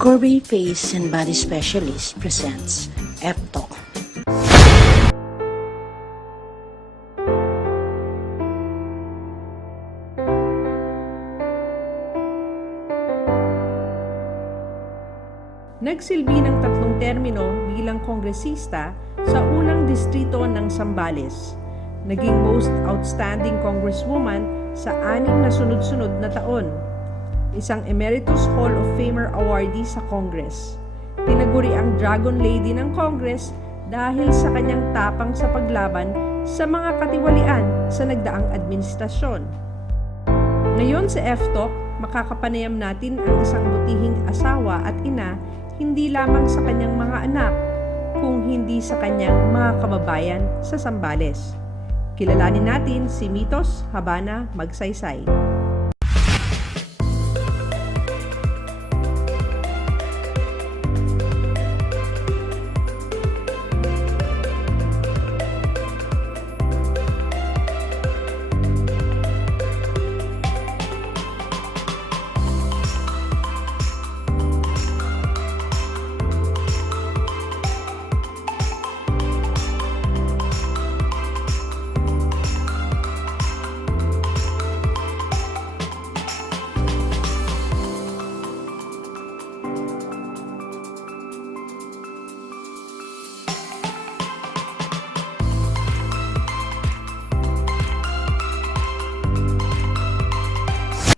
Korean Face and Body Specialist presents Ftalk. Nagsilbi ng 3 termino bilang kongresista sa unang distrito ng Zambales. Naging most outstanding congresswoman sa 6 na sunod-sunod na taon. Isang Emeritus Hall of Famer awardee sa Congress. Tinaguri ang Dragon Lady ng Congress dahil sa kanyang tapang sa paglaban sa mga katiwalian sa nagdaang administrasyon. Ngayon sa Ftalk, makakapanayam natin ang isang butihing asawa at ina hindi lamang sa kanyang mga anak, kung hindi sa kanyang mga kababayan sa Zambales. Kilalanin natin si Mitos, Magsaysay.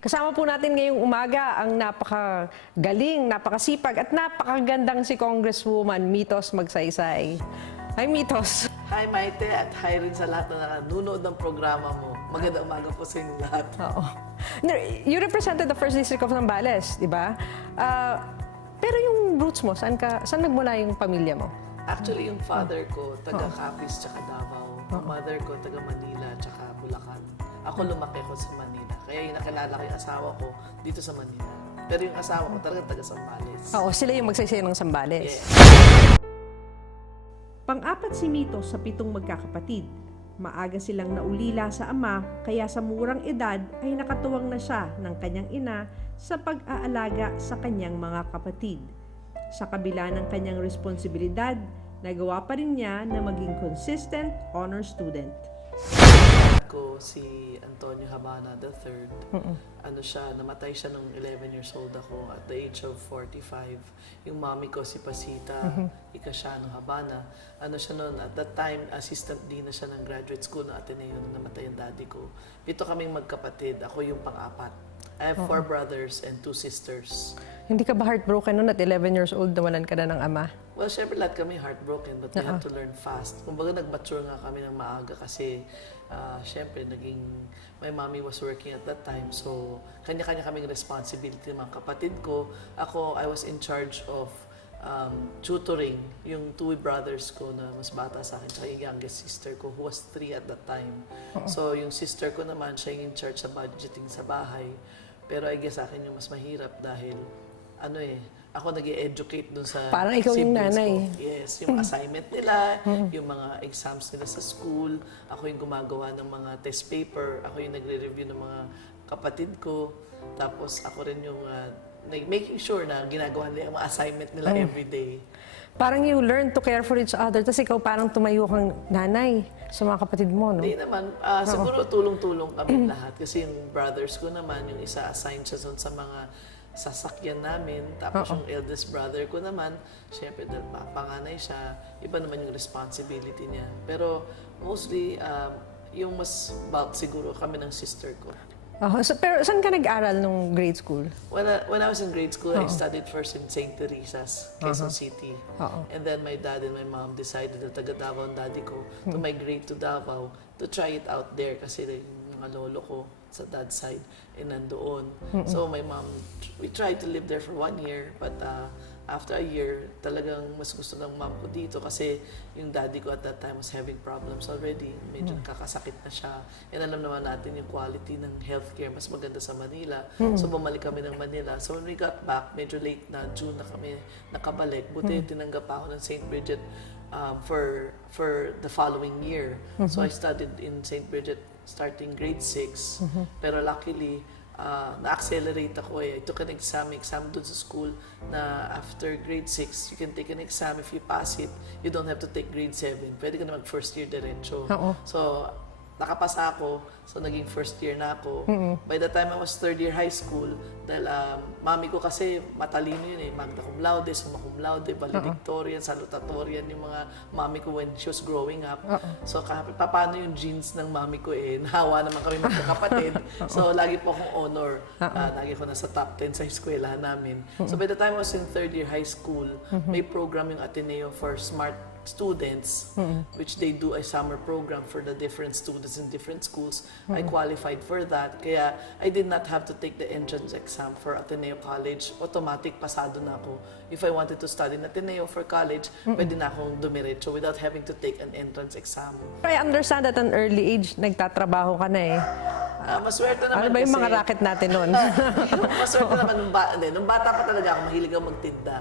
Kasama po natin ngayong umaga ang napakagaling, napakasipag at napakagandang si Congresswoman Mitos Magsaysay. Hi Mitos! Hi Maite at hi rin sa lahat na nanonood ng programa mo. Magandang umaga po sa inyo lahat. Oo. You represented the 1st District of Zambales, di ba? Pero yung roots mo, saan nagmula yung pamilya mo? Actually, yung father ko, taga Capiz tsaka Davao. Yung mother ko, taga Manila tsaka Bulacan. Ako lumaki ko sa Manila. Kaya yung nakilala ko yung asawa ko dito sa Manila. Pero yung asawa ko talaga taga Zambales. Oo, sila yung magsaysay ng Zambales. Yeah. Pang-apat si Mitos sa 7 magkakapatid. Maaga silang naulila sa ama, kaya sa murang edad ay nakatuwang na siya ng kanyang ina sa pag-aalaga sa kanyang mga kapatid. Sa kabila ng kanyang responsibilidad, nagawa pa rin niya na maging consistent honor student. Ko si Antonio Habana III. Ano siya, namatay siya nung 11 years old ako at the age of 45. Yung mommy ko si Pasita Ikasiano Habana. Ano siya noon, at that time assistant dean na siya ng graduate school ng Ateneo nung namatay yung daddy ko. 7 kaming magkapatid, ako yung pang-apat. I have 4 brothers and 2 sisters. Hindi ka ba heartbroken noon at 11 years old nawalan ka na ng ama? Well, syempre lahat kami heartbroken but we have to learn fast. Kumbaga nag-mature nga kami ng maaga kasi syempre my mommy was working at that time. So, kanya-kanya kaming responsibility ng mga kapatid ko. Ako, I was in charge of tutoring yung 2 brothers ko na mas bata sa akin, tsaka yung youngest sister ko who was 3 at that time. So, yung sister ko naman, siya yung in charge sa budgeting sa bahay. Pero I guess sa akin yung mas mahirap dahil ako nag-i-educate dun sa parang ikaw yung nanay. ko. Yes, yung assignment nila, yung mga exams nila sa school, ako yung gumagawa ng mga test paper, ako yung nagre-review ng mga kapatid ko, tapos ako rin yung making sure na ginagawa nila yung mga assignment nila every day. Parang you learn to care for each other, tapos ikaw parang tumayo kang nanay sa mga kapatid mo, no? Hindi naman. Siguro tulong-tulong kami lahat. Kasi yung brothers ko naman, yung isa assigned siya sa mga sasakyan namin. Tapos yung eldest brother ko naman, syempre dahil panganay siya, iba naman yung responsibility niya. Pero mostly, yung mas bulk siguro kami ng sister ko. Pero saan ka nag-aral nung grade school? When I was in grade school, I studied first in St. Teresa's, Quezon City. And then my dad and my mom decided na taga Davao ang daddy ko to migrate to Davao to try it out there kasi yung mga lolo ko sa dad's side nandoon. So my mom, we tried to live there for 1 year, but after a year, talagang mas gusto ng mom ko dito kasi yung daddy ko at that time was having problems already. Medyo nakakasakit na siya. And alam naman natin yung quality ng healthcare mas maganda sa Manila. So bumalik kami ng Manila. So when we got back, medyo late na, June na kami nakabalik. Buti tinanggap ako ng St. Bridget for the following year. So I studied in St. Bridget starting grade 6. Pero luckily, na-accelerate ako eh. I took an exam dun sa school na after grade 6, you can take an exam. If you pass it, you don't have to take grade 7. Pwede ka na mag-first year diretso. So, nakapasa ako. So, naging first year na ako. By the time I was third year high school, dahil mami ko kasi matalino yun eh. Magna cum laude, summa cum laude, valedictorian, salutatorian, yung mga mami ko when she was growing up. So, paano yung genes ng mami ko eh. Nahawa naman kami magkakapatid. So, lagi po akong honor. Lagi ko nasa top 10 sa eskwela namin. So, by the time I was in third year high school, may program yung Ateneo for smart students, which they do a summer program for the different students in different schools. I qualified for that. Kaya I did not have to take the entrance exam for Ateneo College. Automatic pasado na ako. If I wanted to study in Ateneo for college, pwede na akong dumiretso without having to take an entrance exam. I understand at an early age, nagtatrabaho ka na eh. Maswerte naman ano ba yung kasi, mga racket natin noon? maswerte naman nung bata pa talaga ako, mahilig ako magtinda.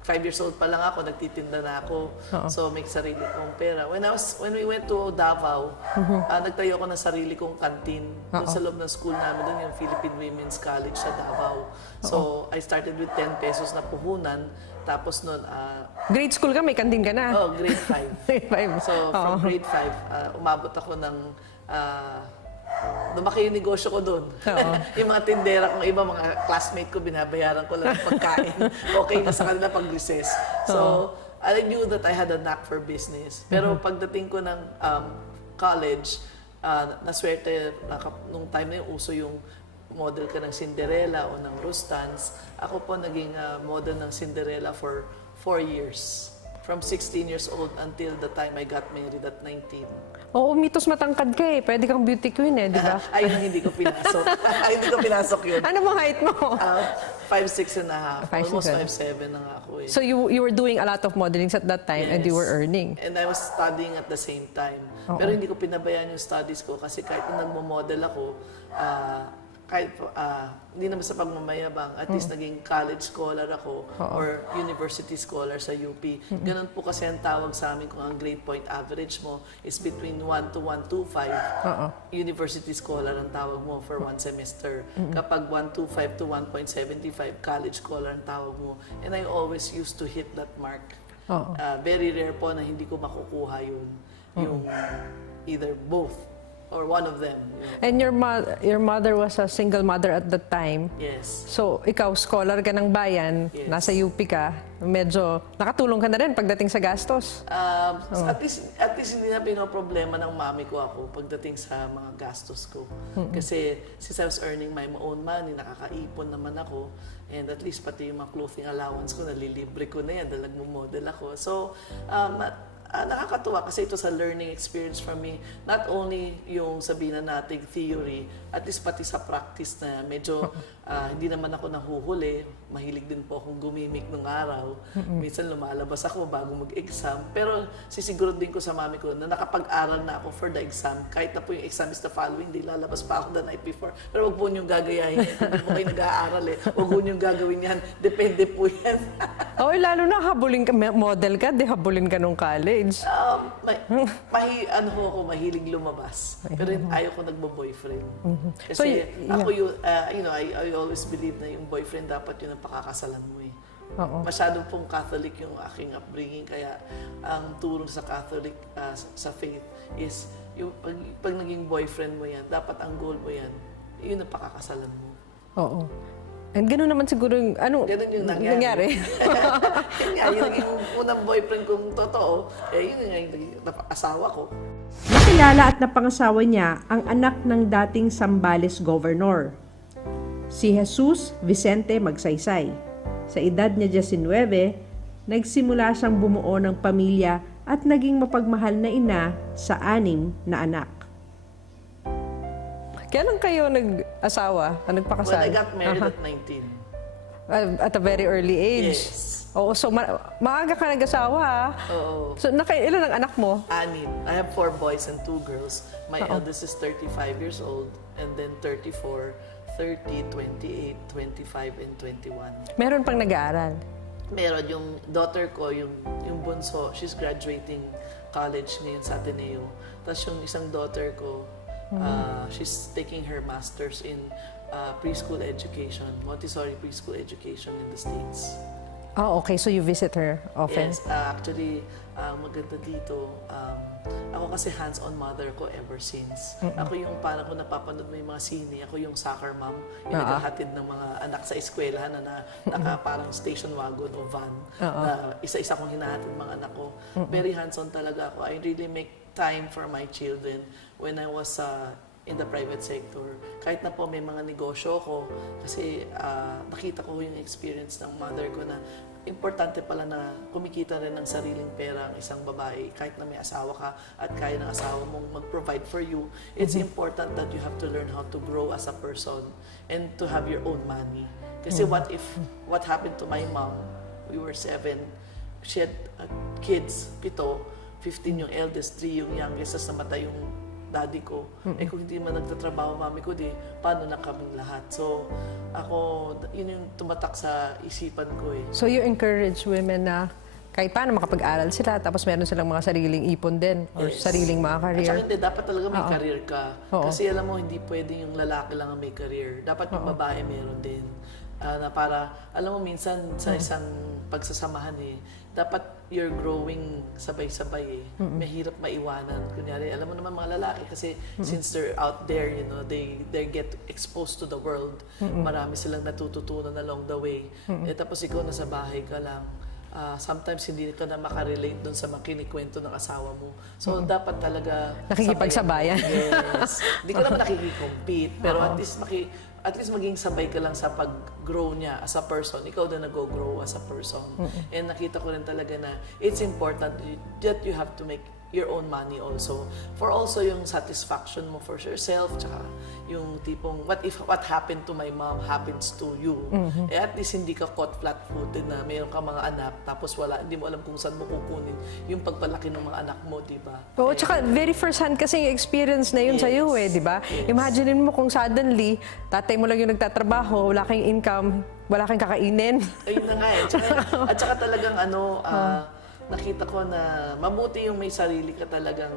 5 years old pa lang ako, nagtitinda na ako. So, may sarili kong pera. When we went to Davao, nagtayo ako ng sarili kong kantin. Doon sa loob ng school namin, doon yung Philippine Women's College sa Davao. So, I started with 10 pesos na puhunan. Tapos noon, grade school ka, may kantin ka na? Grade 5. Grade 5. So, from grade 5, umabot ako ng lumaki yung negosyo ko doon. Yung mga tindera kong iba, mga classmate ko, binabayaran ko lang ng pagkain. Okay na sa kanila pag-recess. So, I knew that I had a knack for business. Pero pagdating ko ng college, naswerte, nung time na yung uso yung model ka ng Cinderella o ng Rustans, ako po naging model ng Cinderella for 4 years. From 16 years old until the time I got married at 19. Oo, Mitos, matangkad ka eh. Pwede kang beauty queen eh, di ba? Ayun ang hindi ko pinasok. Hindi ko pinasok yun. Ano mo height mo? 5'6" and a half. 5'6" Almost 5'7" na nga ako eh. So you were doing a lot of modeling at that time and you were earning? And I was studying at the same time. Pero hindi ko pinabayaan yung studies ko kasi kahit nung nagmo-model ako, kahit hindi naman sa pagmamayabang, at least naging college scholar ako or university scholar sa UP. Ganun po kasi ang tawag sa amin kung ang grade point average mo is between 1 to 125. University scholar ang tawag mo for one semester. Kapag 125 to 1.75, college scholar ang tawag mo. And I always used to hit that mark. Very rare po na hindi ko makukuha yun. Yung either both or one of them. And your mother was a single mother at that time. Yes. So, ikaw, scholar ka ng bayan, nasa UP ka, medyo nakatulong ka na rin pagdating sa gastos. At least hindi na pinoproblema ng mami ko ako pagdating sa mga gastos ko. Kasi since I was earning my own money, nakakaipon naman ako. And at least pati yung mga clothing allowance ko, nalilibre ko na yan dahil nagmo-model ako. So, nakakatuwa kasi ito sa learning experience for me. Not only yung sabihin na nating theory, at least pati sa practice na medyo hindi naman ako nahuhuli. Mahilig din po akong gumimik nung araw. Minsan lumalabas ako bago mag-exam. Pero sisiguro din ko sa mami ko na nakapag-aral na ako for the exam. Kahit na po yung exam is the following day, lalabas pa ako the night before. Pero huwag po niyong gagayahin yan. Kung hindi po kayo nag-aaral Huwag po niyong gagawin yan. Depende po yan. Lalo na habulin ka, model ka, di habulin ka nung college. Mahilig lumabas. Pero ayaw ko nagbo-boyfriend. Kasi ako yung, I always believe na yung boyfriend dapat yun ang pakakasalan mo eh. Masyadong pong Catholic yung aking upbringing. Kaya ang turo sa Catholic, sa faith is, yung pag naging boyfriend mo yan, dapat ang goal mo yan, yun ang pakakasalan mo. And gano'n naman siguro yung, ganun yung nangyari. Yung naging unang boyfriend kong totoo, yun yung naging asawa ko. Nakilala at napangasawa niya ang anak ng dating Zambales governor, si Jesus Vicente Magsaysay. Sa edad niya 19, nagsimula siyang bumuo ng pamilya at naging mapagmahal na ina sa 6 na anak. Kailan kayo nag-asawa? Nagpakasal? When I got married at 19. At a very early age? Yes. So maaga ka nag-asawa ha? Oo. So ilan ang anak mo? 6. I have 4 boys and 2 girls. My eldest is 35 years old, and then 34, 30, 28, 25, and 21. Meron pang nag-aaral? Meron. Yung daughter ko, yung bunso, she's graduating college ngayon sa Ateneo. Tapos yung isang daughter ko, she's taking her master's in preschool education, Montessori preschool education in the States. Oh, okay. So you visit her often? Yes, actually, maganda dito. Ako kasi hands-on mother ko ever since. Ako yung parang kung napapanood mo yung mga sine, ako yung soccer mom, yung naghahatid ng mga anak sa eskwelahan na naka parang station wagon o van, na isa-isa kong hinahatid mga anak ko. Very hands-on talaga ako. I really make time for my children when I was in the private sector. Kahit na po may mga negosyo ko, kasi nakita ko yung experience ng mother ko na importante pala na kumikita rin ng sariling pera ang isang babae kahit na may asawa ka at kaya ng asawa mong mag-provide for you. It's important that you have to learn how to grow as a person and to have your own money. Kasi what happened to my mom, we were 7, she had kids, 7, 15 yung eldest, 3 yung youngest, tas namatay yung daddy ko. Eh kung hindi man nagtatrabaho mami ko, di paano na kaming lahat? So ako, yun yung tumatak sa isipan ko eh. So you encourage women na kahit paano makapag-aral sila, tapos meron silang mga sariling ipon din or sariling mga career. At saka hindi, dapat talaga may career ka. Kasi alam mo, hindi pwede yung lalaki lang ang may career. Dapat yung babae meron din. Na para, alam mo, minsan sa isang pagsasamahan eh, dapat you're growing sabay-sabay eh. Mahirap maiwanan. Kunyari, alam mo naman mga lalaki kasi since they're out there, you know, they get exposed to the world. Marami silang natututunan along the way. Eh, tapos ikaw nasa bahay ka lang. Sometimes hindi ka na makarelate dun sa makinikwento ng asawa mo. So, dapat talaga nakikipagsabayan. Yes. Hindi ka naman nakikikompete, pero at least maging sabay ka lang sa pag-grow niya as a person. Ikaw din nag-grow as a person. And nakita ko rin talaga na it's important that you have to make your own money also. For also yung satisfaction mo for yourself, tsaka yung tipong, what happened to my mom happens to you. Eh at least hindi ka caught flat-footed na mayroon ka mga anak, tapos hindi mo alam kung saan mo kukunin yung pagpalaki ng mga anak mo, di ba? Oo, tsaka very first hand kasi yung experience na yun sa'yo di ba? Imaginein mo kung suddenly, tatay mo lang yung nagtatrabaho, wala kang income, wala kang kakainin. Ayun na nga eh. At saka talagang nakita ko na mabuti yung may sarili ka talagang,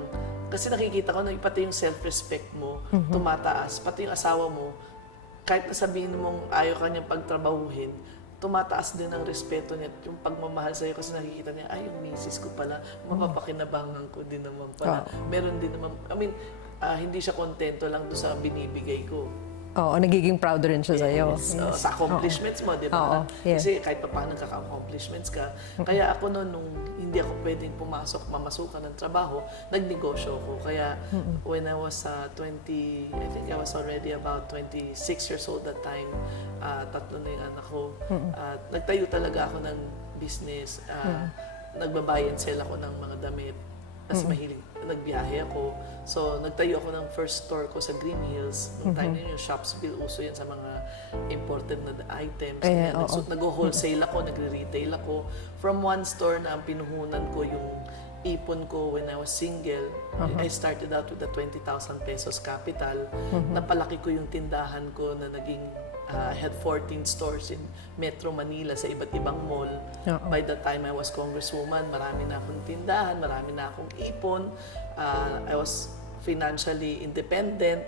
kasi nakikita ko na pati yung self-respect mo tumataas, pati yung asawa mo, kahit nasabihin mong ayaw ka niyang pagtrabahuhin, tumataas din ang respeto niya at yung pagmamahal sa'yo kasi nakikita niya, ay, yung misis ko pala, mapapakinabangan ko din naman pala. Meron din naman, hindi siya kontento lang doon sa binibigay ko. Oo, nagiging proud rin siya sa'yo. Sa accomplishments mo, di ba? Kasi kahit pa paano kaka-accomplishments ka. Kaya ako noon, nung hindi ako pwedeng mamasukan ng trabaho, nagnegosyo ko. Kaya when I was 20, I think I was already about 26 years old that time, 3 na yung anak ko. Nagtayo talaga ako ng business. Nagbabuy and sell ako ng mga damit. Kasi mahilig, nagbiyahe ako. So, nagtayo ako ng first store ko sa Green Hills. Noong time na yung Shopsville, uso yan sa mga imported na items. Nag-wholesale ako, nagre-retail ako. From one store na ang pinuhunan ko yung ipon ko when I was single. I started out with a 20,000 pesos capital. Napalaki ko yung tindahan ko na naging had 14 stores in Metro Manila sa iba't ibang mall. By the time I was Congresswoman, marami na akong tindahan, marami na akong ipon. I was financially independent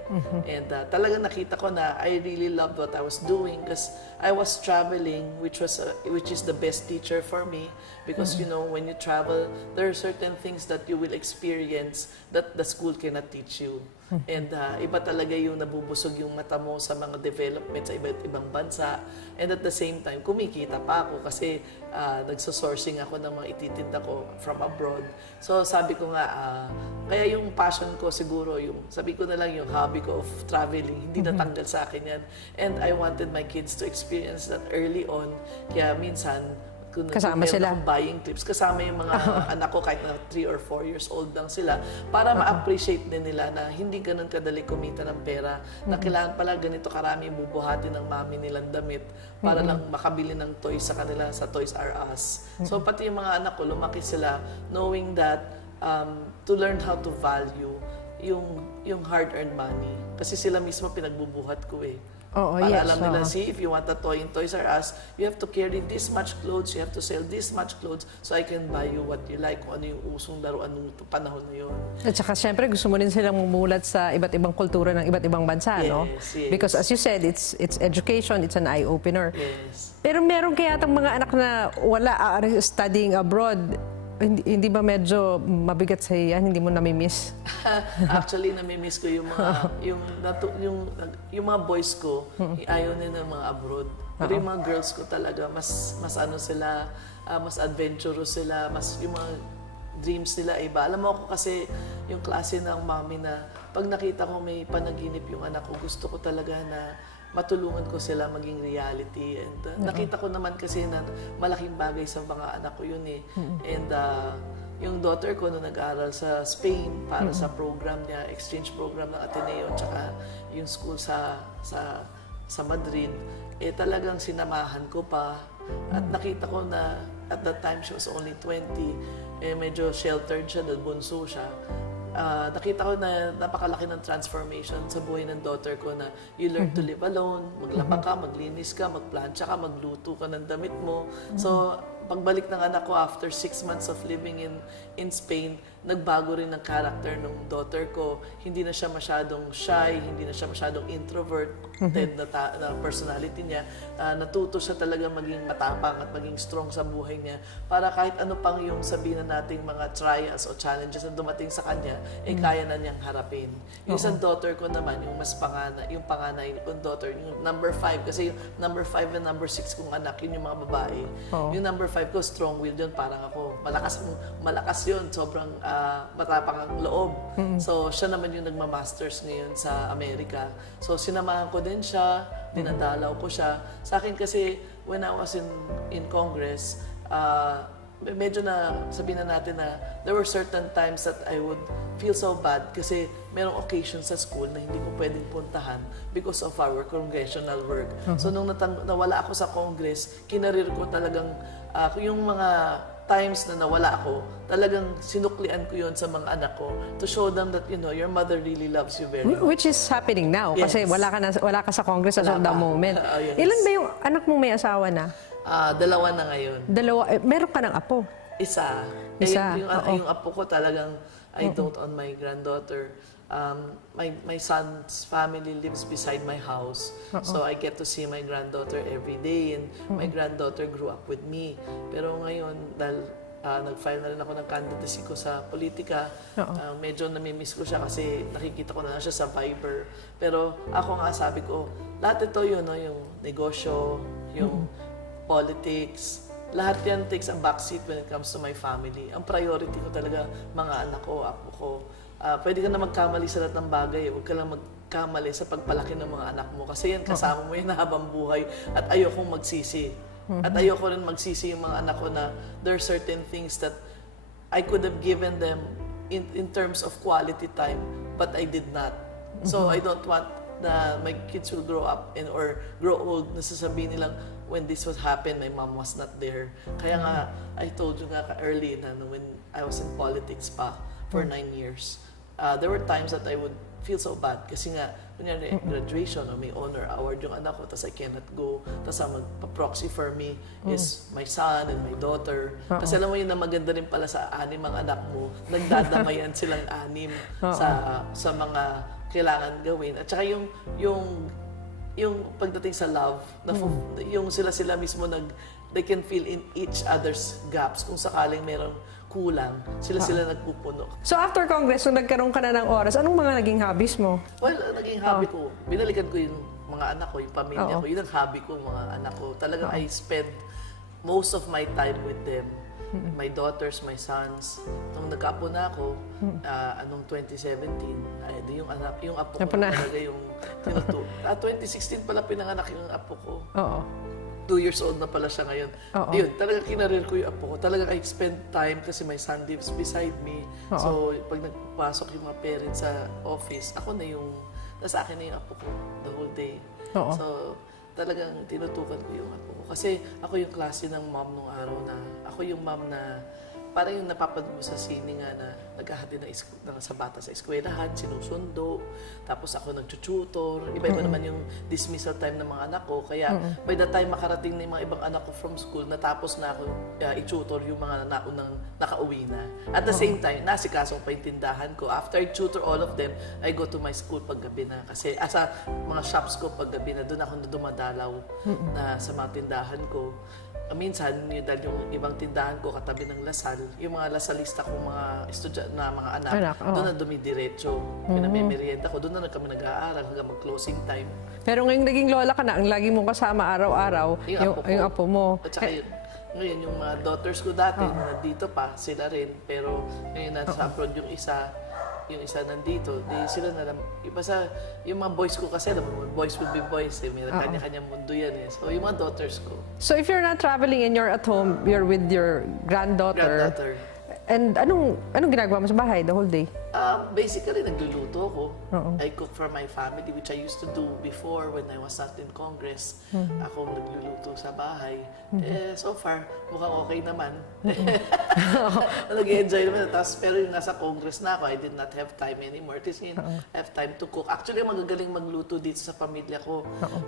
and talagang nakita ko na I really loved what I was doing because I was traveling, which is the best teacher for me because you know, when you travel, there are certain things that you will experience that the school cannot teach you. And iba talaga yung nabubusog yung mata mo sa mga development sa iba't ibang bansa. And at the same time, kumikita pa ako kasi nagsosourcing ako ng mga ititinda ko from abroad. So sabi ko nga, kaya yung passion ko siguro, sabi ko na lang yung hobby ko of traveling, hindi natanggal sa akin yan. And I wanted my kids to experience that early on. Kaya minsan, kasama sila. Buying trips. Kasama yung mga anak ko kahit na 3 or 4 years old lang sila para ma-appreciate din nila na hindi ganun kadali kumita ng pera. Na kailangan pala ganito karami bubuhatin ng mami nilang damit para lang makabili ng toys sa kanila sa Toys R Us. So pati yung mga anak ko, lumaki sila knowing that to learn how to value yung hard-earned money. Kasi sila mismo pinagbubuhat ko eh. Oo, Para yes, alam nila, see, if you want a toy in Toys R Us, you have to carry this much clothes, you have to sell this much clothes, so I can buy you what you like, kung ano yung usong laruan nung panahon na yun. At saka syempre gusto mo rin silang mumulat sa iba't ibang kultura ng iba't ibang bansa, no? Yes. Because as you said, it's education, it's an eye-opener. Yes. Pero meron kaya tang mga anak na wala studying abroad, hindi ba medyo mabigat sa iyan? Hindi mo namimiss? Actually, namimiss ko yung mga yung mga boys ko, ayaw nila ng mga abroad. Pero yung mga girls ko talaga, mas ano sila, mas adventurous sila, mas yung mga dreams nila iba. Alam mo ako kasi yung klase ng mami na pag nakita ko may panaginip yung anak ko, gusto ko talaga na matulungan ko sila maging reality. And nakita ko naman kasi na malaking bagay sa mga anak ko yun eh. And yung daughter ko nung nag-aaral sa Spain para sa program niya, exchange program ng Ateneo, tsaka yung school sa Madrid, eh talagang sinamahan ko pa. At nakita ko na at that time she was only 20, eh medyo sheltered siya, bunso siya. Nakita ko na napakalaki ng transformation sa buhay ng daughter ko na you learn to live alone, maglaba ka, maglinis ka, magplancha ka, magluto ka ng damit mo. So, pagbalik ng anak ko after 6 months of living in Spain, nagbago rin ang character ng daughter ko. Hindi na siya masyadong shy, hindi na siya masyadong introvert na personality niya. Natuto siya talaga maging matapang at maging strong sa buhay niya para kahit ano pang yung sabihin na nating mga trials o challenges na dumating sa kanya, eh kaya na niyang harapin. Yung isang daughter ko naman, yung panganay kong daughter, yung number 5, kasi yung number 5 and number 6 kong anak, yun yung mga babae. Yung number 5 ko, strong-willed yun, parang ako. Malakas yun, sobrang matapang ang loob. So, siya naman yung nagma-masters ngayon sa Amerika. So, sinamahan ko din siya, dinadalaw ko siya. Sa akin kasi, when I was in Congress, medyo na sabihin na natin na there were certain times that I would feel so bad kasi merong occasions sa school na hindi ko pwedeng puntahan because of our congressional work. So, nung nawala ako sa Congress, kinarir ko talagang yung mga times na nawala ako, talagang sinuklian ko yon sa mga anak ko to show them that, your mother really loves you very much. Which is happening now. Yes. Kasi wala ka sa Congress as of the moment. Yes. Ilan ba yung anak mong may asawa na? 2 na ngayon. Meron ka ng apo? Isa. Isa. Yung apo ko talagang, I dote on my granddaughter. My son's family lives beside my house. So I get to see my granddaughter every day, and my granddaughter grew up with me. Pero ngayon, dahil nag-file na rin ako ng candidacy ko sa politika, medyo namimiss ko siya kasi nakikita ko na lang siya sa Viber. Pero ako nga sabi ko, lahat ito yung negosyo, yung politics, lahat yan takes a backseat when it comes to my family. Ang priority ko talaga, mga anak ko, apo ko. Pwede ka na magkamali sa lahat ng bagay. Huwag ka lang magkamali sa pagpalaki ng mga anak mo. Kasi yan, kasama mo yan na habang buhay. At ayokong magsisi. At ayoko rin magsisi yung mga anak ko na there are certain things that I could have given them in terms of quality time, but I did not. So I don't want na my kids will grow up or grow old na sasabihin nilang, when this would happen, my mom was not there. Kaya nga, I told you nga early na when I was in politics pa for 9 years, there were times that I would feel so bad kasi nga, kunyari, graduation o may honor award yung anak ko, tapos I cannot go, tapos ang magpa-proxy for me is my son and my daughter. Kasi alam mo yun na maganda rin pala sa 6 ang anak mo, nagdadamayan silang 6 sa mga kailangan gawin. At saka yung pagdating sa love, yung sila mismo they can feel in each other's gaps. Kung sakaling merong kulang, sila nagpupuno. So after Congress, nung nagkaroon ka na ng oras, anong mga naging hobbies mo? Well, naging hobby ko, binalikan ko yung mga anak ko, yung pamilya ko. Yun ang hobby ko, mga anak ko. Talagang I spend most of my time with them. My daughters, my sons. Nung nagkaapo na ako, anong 2017, yung apo ko talaga yung tinuto. 2016 pala pinanganak yung apo ko. 2 years old na pala siya ngayon. Yun, talagang kinarir ko yung apo ko. Talagang I spend time kasi my son lives beside me. So, pag nagpasok yung mga parents sa office, nasa akin na yung apo ko the whole day. So, talagang tinutukan ko yung apo ko. Kasi ako yung klase ng mom nung araw na, ako yung mom na parang yung napapanood mo sa sine nga na naghahatid sa bata sa eskwelahan, sinusundo, tapos ako nag-tutor, iba-iba naman yung dismissal time ng mga anak ko, kaya by the time makarating na yung mga ibang anak ko from school, natapos na ako i-tutor yung mga naunang nakauwi na. At the same time, nasikasong pa yung tindahan ko. After I tutor all of them, I go to my school paggabi na. Kasi sa mga shops ko paggabi na, doon ako dumadalaw na sa mga tindahan ko. Minsan, dahil yung ibang tindahan ko katabi ng Lasal, yung mga Lasalista kong mga estudyante na mga anak doon na dumidiretso. Pinamemerienda ko, doon na kami nag-aaral hanggang mag-closing time. Pero ngayong naging lola ka na, ang lagi mong kasama araw-araw, yung apo mo. At saka ngayon, yung mga daughters ko dati, nandito pa, sila rin. Pero ngayon nasa abroad yung isa nandito, di sila na lang. Yung mga boys ko kasi, boys will be boys eh. May kanya-kanyang mundo yan eh. So, yung mga daughters ko. So, if you're not traveling and you're at home, you're with your granddaughter. And anong ginagawa mo sa bahay the whole day? Basically, nagluluto ako. I cook for my family, which I used to do before when I was not in Congress. Ako nagluluto sa bahay. So far, mukhang okay naman. Nag-enjoy naman. Pero yung nasa Congress na ako, I did not have time anymore. I have time to cook. Actually, magagaling magluto dito sa pamilya ko.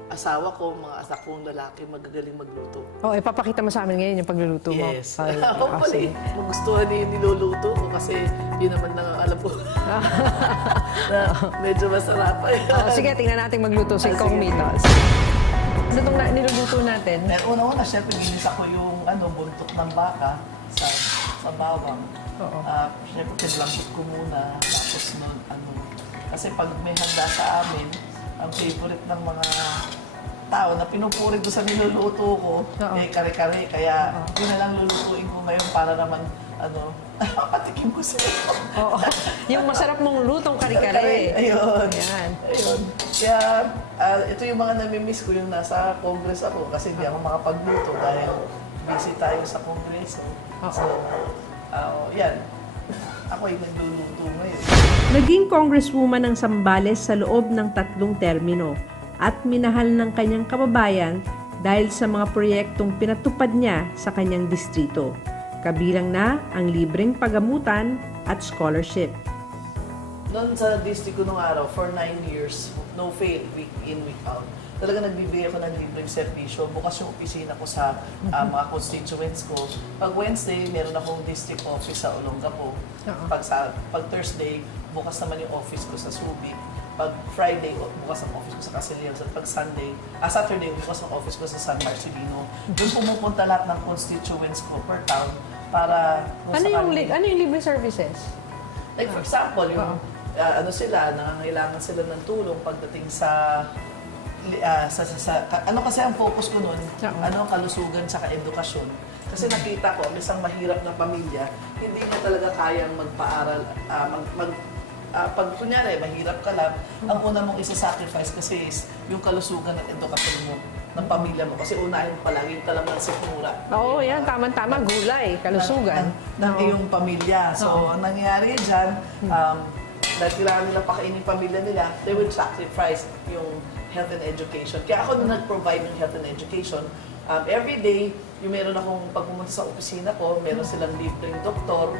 Asawa ko, mga asak kong lalaki, magagaling magluto. Ipapakita mo sa amin ngayon yung pagluluto mo. Yes. Hopefully, magustuhan niyo yung niluluto ko kasi yun naman lang ang alam ko. Na medyo masarap. Sige, tingnan natin magluto si Kong Mitos. Ano itong niluluto natin? Una-una, syempre, ginisa ko yung buntot ng baka sa bawang. Syempre, pinlambot ko muna. Tapos nun, kasi pag may handa sa amin, ang favorite ng mga tao na pinupuri ko sa niluluto ko, kare-kare. Kaya yun na lang lulutuin ko ngayon para naman patikim ko sila. Yung masarap mong lutong kare-kare. Ayun. Yan. Ayun. Kaya ito yung mga namimiss ko yung nasa Congress ako kasi hindi ako makapagluto dahil busy tayo sa Kongreso. So, yan. Ako yung nagluluto ngayon. Naging Congresswoman ng Zambales sa loob ng 3 termino at minahal ng kanyang kababayan dahil sa mga proyektong pinatupad niya sa kanyang distrito. Kabilang na ang libreng pagamutan at scholarship. Noon sa district ko nung araw, for 9 years, no fail, week in, week out. Talaga nagbibigay ako ng libreng servisyo. Bukas yung opisina ko sa mga constituents ko. Pag Wednesday, meron akong district office sa Olongapo. Pag Thursday, bukas naman yung office ko sa Subic. Pag Friday, bukas ang office ko sa Casilian. Pag Saturday, bukas ang office ko sa San Marcelino. Doon pumupunta lahat ng constituents ko per town para... Ano yung libre services? Like for example, yung nangangailangan sila ng tulong pagdating sa kasi ang focus ko nun, kalusugan sa edukasyon. Kasi nakita ko, ang isang mahirap na pamilya, hindi niya talaga kayang magpaaral, pag kunyari, mahirap ka lang, ang una mong isa-sacrifice kasi is yung kalusugan at edukasyon mo ng pamilya mo. Kasi unahin palagi yung talagang sikmura. Oo, yan. Tama-tama. Gulay, kalusugan. Ng iyong pamilya. So, ang nangyari dyan, dahil kailangan nila pakainin yung pamilya nila, they will sacrifice yung health and education. Kaya ako na nag-provide ng health and education. Every day, yung meron akong pagpumunta sa opisina ko, meron silang libreng doktor,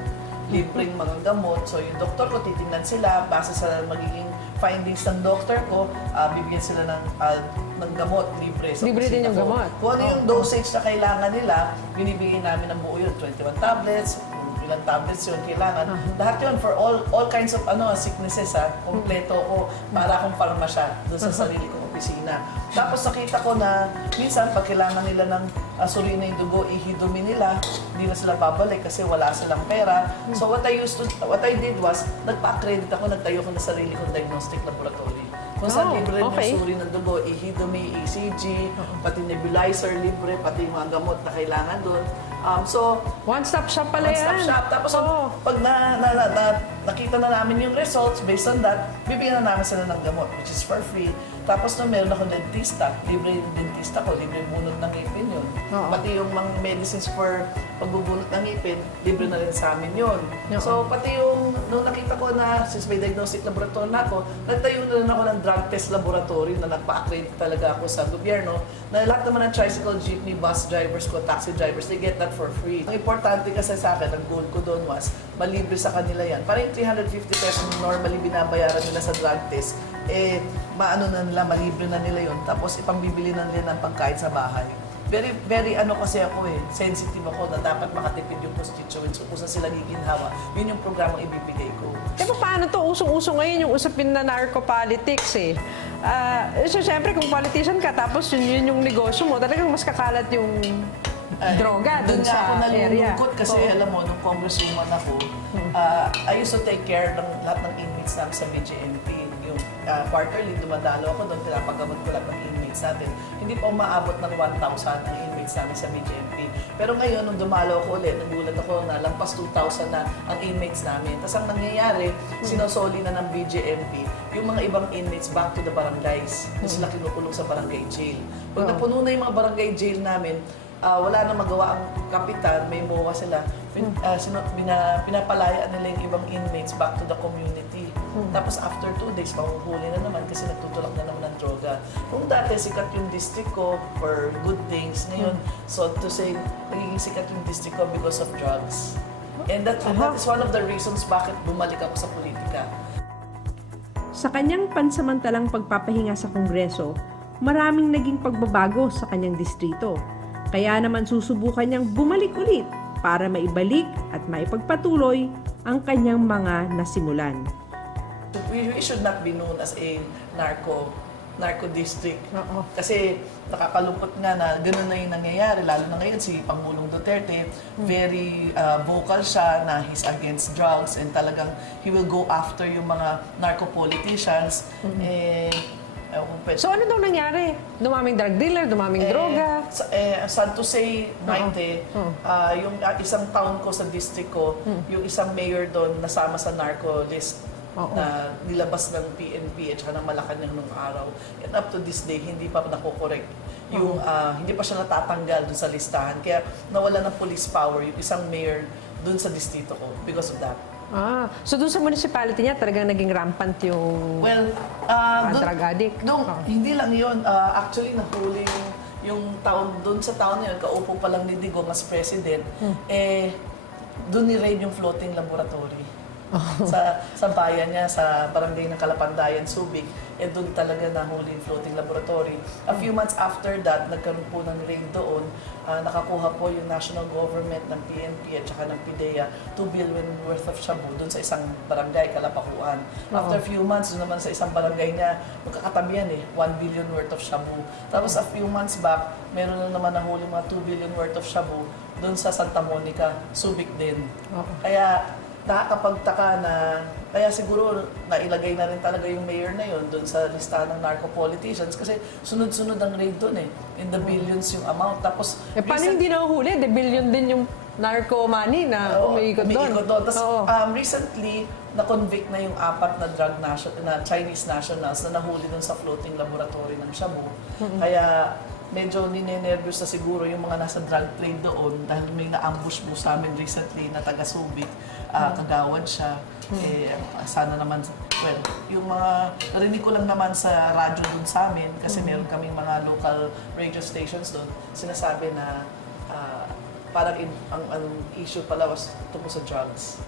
libreng mga gamot. So yung doktor ko, titingnan sila, base sa magiging findings ng doktor ko, bibigyan sila ng gamot, libre. So, libre din yung gamot? Kung ano yung dosage na kailangan nila, binibigay namin ng buo yun, 21 tablets, ilang tablets yun kailangan. Lahat yun for all kinds of sicknesses, kompleto ko para akong parmasya doon sa sarili kong opisina. Tapos nakita ko na minsan pag kailangan nila ng sulina yung dugo, ihidumi nila, hindi na sila babalik kasi wala silang pera. So what I did was, nagpa-accredit ako, nagtayo ko na sarili kong diagnostic laboratory. Kung saan libre yung suri ng dugo, ihidumi, ECG, pati nebulizer libre, pati yung mga gamot na kailangan doon. So, one-stop shop pala yan. One-stop shop. Tapos pag nakita na namin yung results, based on that, bibigyan na namin sila ng gamot, which is for free. Tapos nung meron ako dentista, libre yung dentista ko, libre bunot ng ngipin yun. Pati yung mga medicines for pagbubunot ng ngipin, libre na rin sa amin yun. So pati yung, nung nakita ko na, since may diagnostic laboratory na ako, nagtayo na rin ako ng drug test laboratory na nagpa-accredit talaga ako sa gobyerno, na lahat naman ng tricycle, jeepney, bus drivers ko, taxi drivers, they get that for free. Ang importante kasi sa akin, ang goal ko doon was, malibre sa kanila yan. Parang yung 350 pesos normally binabayaran nila sa drug test, maano na nila, malibre na nila yun. Tapos ipambibili na nila ng pagkain sa bahay. Very ano kasi ako sensitive ako na dapat makatipid yung constituents ko kung saan sila giginhawa. Yun yung programang ibibigay ko. Paano to? Usong-uso ngayon yung usapin na narco-politics so syempre kung politician ka, tapos yun yung negosyo mo, talagang mas kakalat yung droga dun sa ako area. nalulungkot kasi alam mo, nung congresswoman ako, I used to take care ng lahat ng inmates namin sa BJMP. Yung quarterly, dumadalo ako doon, pinapagamot ko lang ng inmates natin. Hindi pa umaabot ng 1,000 ang inmates namin sa BJMP. Pero ngayon, nung dumalo ako ulit, nagulat ako na lampas 2,000 na ang inmates namin. Tapos ang nangyayari, sinosoli na ng BJMP yung mga ibang inmates back to the barangays. Doon sila kinukulong sa barangay jail. Pag napuno na yung mga barangay jail namin, wala na magawa ang kapitan, may MOA sila. Pinapalaya nila yung ibang inmates back to the community. Tapos after 2 days, mahuhuli na naman kasi nagtutulak na naman ng droga. Kung dati sikat yung district ko for good things, ngayon, so to say, nagiging sikat yung district ko because of drugs. And that is one of the reasons bakit bumalik ako sa politika. Sa kanyang pansamantalang pagpapahinga sa Kongreso, maraming naging pagbabago sa kanyang distrito. Kaya naman susubukan niyang bumalik ulit para maibalik at maipagpatuloy ang kanyang mga nasimulan. We should not be known as a narco district. Kasi nakakalungkot nga na gano'n na yung nangyayari, lalo na ngayon si Pangulong Duterte, very vocal siya na he's against drugs and talagang he will go after yung mga narco-politicians. So ano daw nangyari? Dumaming drug dealer, dumaming droga? Sad to say, Maite, yung isang town ko sa district ko, yung isang mayor doon nasama sa narco list na nilabas ng PNP at saka ng Malacanang nung araw. And up to this day, hindi pa nakokorek. Yung, hindi pa siya natatanggal doon sa listahan. Kaya nawala ng police power yung isang mayor doon sa distrito ko because of that. So doon sa municipality niya, talagang naging rampant yung drug addict? Hindi lang yun. Actually, nahuli yung taon, doon sa taon na yun, kaupo pa lang ni Digong as president, doon ni-raid yung floating laboratory. Sa bayan niya, sa barangay ng Kalapandayan, Subic, doon talaga nahuli yung floating laboratory. A few months after that, nagkaroon po ng raid doon. Nakakuha po yung national government ng PNP at saka ng PIDEA 2 billion worth of shabu doon sa isang barangay, Kalapakuan. After a few months, doon naman sa isang barangay niya, magkakatabi yan 1 billion worth of shabu. Tapos a few months back, meron na naman nahuli mga 2 billion worth of shabu doon sa Santa Monica, Subic din. Kaya nakakapagtaka na, kaya siguro nailagay na rin talaga yung mayor na yun doon sa listahan ng narco-politicians kasi sunod-sunod ang raid doon in the billions yung amount. Tapos, paano hindi nahuhuli? The billion din yung narco money na umiikot doon. Tapos recently, na-convict na yung 4 na Chinese nationals na nahuli doon sa floating laboratory ng shabu. Kaya medyo ninenervyos na siguro yung mga nasa drug trade doon dahil may na-ambush mo sa amin recently na taga-Subic, kagawad siya. Sana naman, yung mga narinig ko lang naman sa radyo doon sa amin kasi meron kaming mga local radio stations doon, sinasabi na parang ang issue pala was tungkol sa drugs.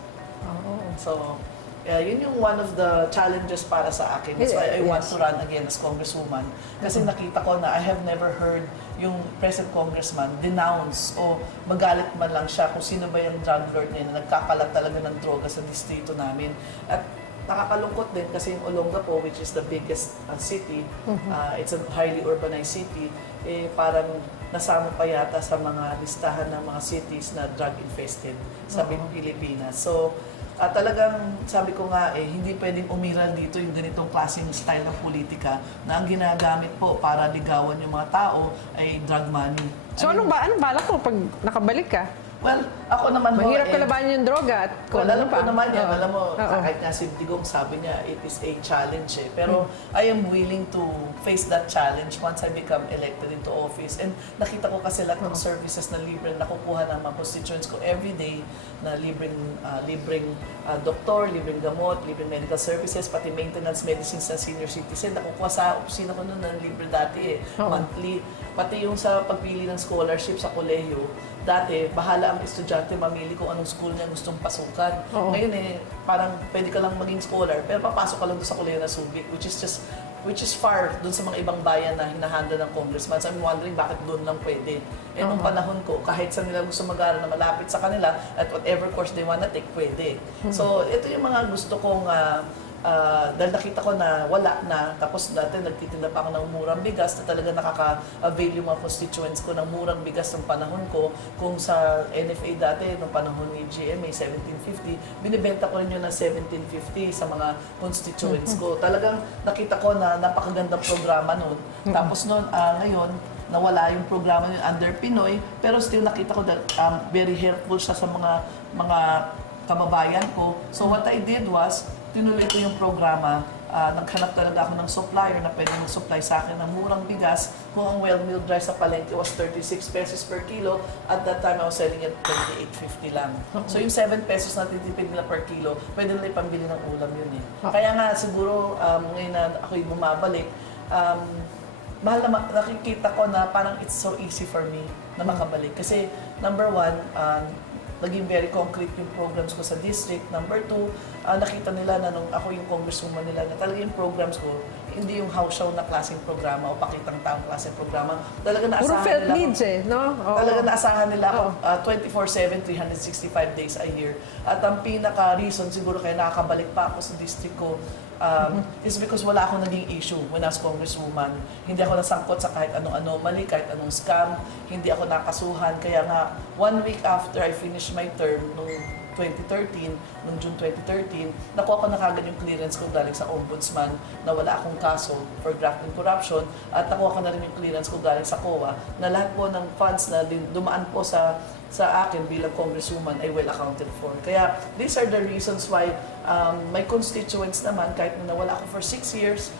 So, yun yung one of the challenges para sa akin. That's why I want to run again as Congresswoman. Kasi nakita ko na I have never heard yung present congressman denounce o magalit man lang siya kung sino ba yung drug lord niya na nagkakalat talaga ng droga sa distrito namin. At nakakalungkot din kasi yung Olongapo, which is the biggest city, it's a highly urbanized city, parang nasama pa yata sa mga listahan ng mga cities na drug-infested sa Pilipinas. So, talagang sabi ko nga hindi pwedeng umiral dito yung ganitong klaseng style ng politika na ang ginagamit po para ligawan yung mga tao ay drug money. So anong balak mo pag nakabalik ka? Well, ako naman Mahirap kalabanin yung droga at kung alam pa. ko naman yan. Alam mo, kahit nga si Digong sabi niya, it is a challenge eh. Pero I am willing to face that challenge once I become elected into office. And nakita ko kasi lahat ng services na libre na nakukuha ng mga constituents ko everyday, na libreng doktor, libreng gamot, libreng medical services, pati maintenance medicines ng senior citizen. Nakukuha sa opisina ko noon ng libre dati eh, monthly. Pati yung sa pagpili ng scholarship sa kolehiyo, dati, bahala ang estudyante mamili kung anong school niya gustong pasukan. Ngayon eh, parang pwede ka lang maging scholar, pero papasok ka lang doon sa kolehiyo na Subic, which is far doon sa mga ibang bayan na hinahanda ng congressman. So I'm wondering bakit doon lang pwede. Eh nung panahon ko, kahit saan nila gusto mag-aaral na malapit sa kanila, at whatever course they wanna take, pwede. So ito yung mga gusto kong dahil nakita ko na wala na, tapos dati nagtitinda pa ako ng murang bigas na talaga nakaka-avail yung mga constituents ko ng murang bigas ng panahon ko. Kung sa NFA dati, nung panahon ni GMA, 1750, binibenta ko rin yun ng 1750 sa mga constituents ko. Talagang nakita ko na napakagandang programa nun. Tapos nun, ngayon, nawala yung programa yun under Pinoy, pero still nakita ko that very helpful siya sa mga kababayan ko. So what I did was, tinuloy ko yung programa. Naghanap talaga ako ng supplier na pwede mag-supply sa akin ng murang bigas. Kung ang well-milled rice sa palengke was 36 pesos per kilo, at that time I was selling it 28.50 lang. So yung 7 pesos na titipid nila per kilo, pwede nila ipambili ng ulam yun eh. Kaya nga siguro ngayon na ako'y bumabalik, mahal na nakikita ko na parang it's so easy for me na makabalik. Kasi number one, naging very concrete yung programs ko sa district. Number two, nakita nila na nung ako yung congresswoman nila na talaga yung programs ko, hindi yung house show na klaseng programa o pakitang taong klaseng programa. Talaga naasahan Puro felt nila needs eh, no? Talaga naasahan nila ako 24/7, 365 days a year. At ang pinaka-reason siguro kaya nakakabalik pa ako sa district ko is because wala akong naging issue when I was congresswoman. Hindi ako nasangkot sa kahit anong anomaly, kahit anong scam. Hindi ako nakasuhan. Kaya nga, 1 week after I finished my term, noong 2013, noong June 2013, nakuha ko na kagad yung clearance ko galing sa ombudsman na wala akong kaso for graft and corruption, at nakuha ko na rin yung clearance ko galing sa COA na lahat po ng funds na dumaan po sa akin bilang congresswoman ay well accounted for. Kaya these are the reasons why my constituents naman, kahit na nawala ako for 6 years,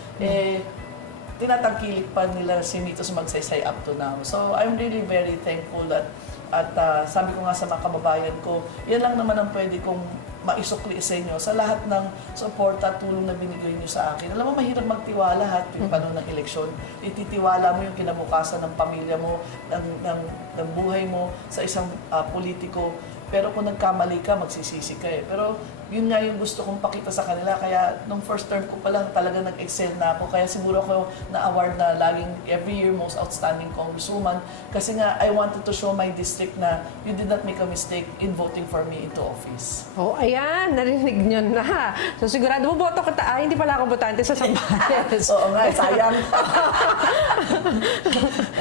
tinatangkilik pa nila si Mitos Magsaysay up to now. So I'm really very thankful at sabi ko nga sa mga kababayan ko, yan lang naman ang pwede kong maisukli sa inyo sa lahat ng suporta at tulong na binigay niyo sa akin. Alam mo, mahirap magtiwala yung panahon ng eleksyon. Ititiwala mo yung kinabukasan ng pamilya mo, ng buhay mo sa isang politiko. Pero kung nagkamali ka, magsisisi ka eh. Pero yun nga yung gusto kong pakita sa kanila. Kaya nung first term ko pa lang talaga nag-excel na ako. Kaya siguro ako na-award na laging every year most outstanding congresswoman. Kasi nga, I wanted to show my district na you did not make a mistake in voting for me into office. Oh, ayan, narinig nyo na. So sigurado mo, boto ka hindi pala ako botante sa Sambales. Oo nga, sayang.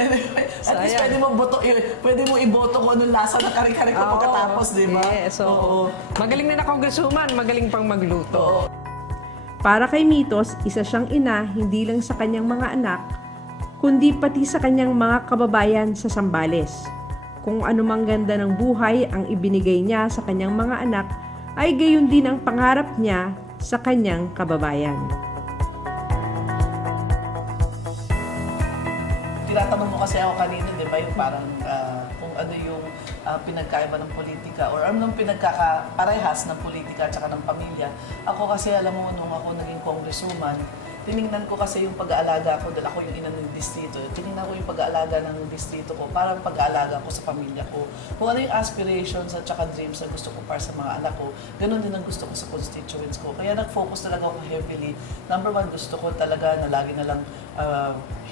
Anyway, at least pwede mo iboto kung anong lasa ng kare-kare ko pagkatapos, di ba? Yes, so, magaling na congresswoman, magaling pang magluto. Para kay Mitos, isa siyang ina hindi lang sa kanyang mga anak, kundi pati sa kanyang mga kababayan sa Sambales. Kung anumang ganda ng buhay ang ibinigay niya sa kanyang mga anak, ay gayon din ang pangarap niya sa kanyang kababayan. Tinatanong mo kasi ako kanina, di ba, yung parang kung ano yung pinagkaiba ng politika or anong pinagkakaparehas ng politika at saka ng pamilya. Ako kasi, alam mo, nung ako naging congresswoman, tiningnan ko kasi yung pag-aalaga ko, dahil ako yung ina ng distrito, tiningnan ko yung pag-aalaga ng distrito ko, parang pag-aalaga ko sa pamilya ko. Kung ano yung aspirations at saka dreams na gusto ko para sa mga anak ko, ganun din ang gusto ko sa constituents ko. Kaya nag-focus talaga ako heavily. Number one, gusto ko talaga na lagi na lang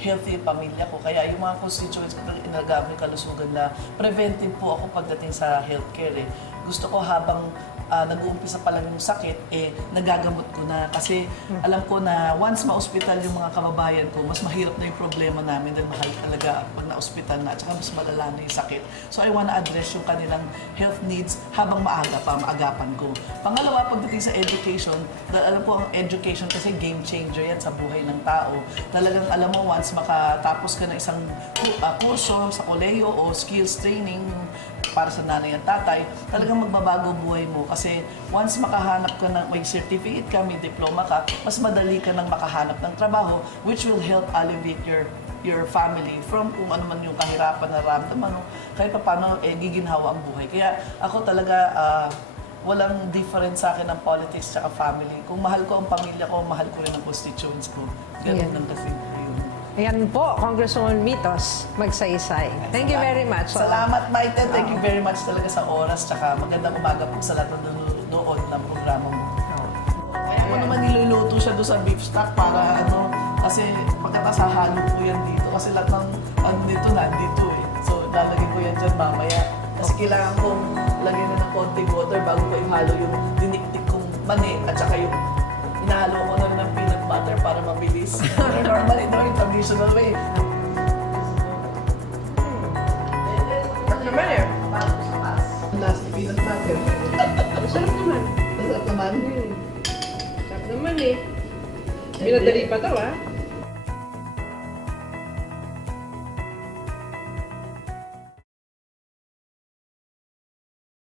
healthy pamilya ko. Kaya yung mga constituents ko talaga inagabi kalusugan na preventive po ako pagdating sa healthcare. Gusto ko habang nag-uumpisa pa lang yung sakit, nagagamot ko na. Kasi alam ko na once ma-hospital yung mga kababayan ko, mas mahirap na yung problema namin dahil mahal talaga pag na-hospital na at saka mas malala na yung sakit. So I wanna address yung kanilang health needs habang maagapan ko. Pangalawa, pagdating sa education, alam ko ang education kasi game changer yan sa buhay ng tao. Talagang alam mo, once makatapos ka ng isang kurso sa kolehiyo o skills training, para sa nanay at tatay, talagang magbabago buhay mo. Kasi once makahanap ka ng, may certificate ka, may diploma ka, mas madali ka nang makahanap ng trabaho, which will help alleviate your family from kung ano man yung kahirapan na ramdaman, no? Kahit pa paano, giginhawa ang buhay. Kaya ako talaga, walang difference sa akin ng politics at family. Kung mahal ko ang pamilya ko, mahal ko rin ang constituents ko. Ganun lang kasi yun. Ayan po, Congresswoman Mitos, Magsaysay. Thank you very much. Salamat, Maite. Thank you very much talaga sa oras. Tsaka magandang umaga po sa lahat ng nanonood ng programa mo. Kaya mo naman niluluto siya doon sa beef stock para kasi pagkatapos hahalo po yan dito. Kasi lahat ng dito nandito eh. So lalagay ko yan dyan mamaya. Kasi kailangan kong lagyan na ng konting water bago ko ihalo yung diniktik kong mani at saka yung inahalo ko na ng peanut butter para mabilis. Normally, yung traditional way. Naman eh. Last peanut butter. Masarap naman. Masarap naman. Sarap naman eh. Binadali pa daw ah.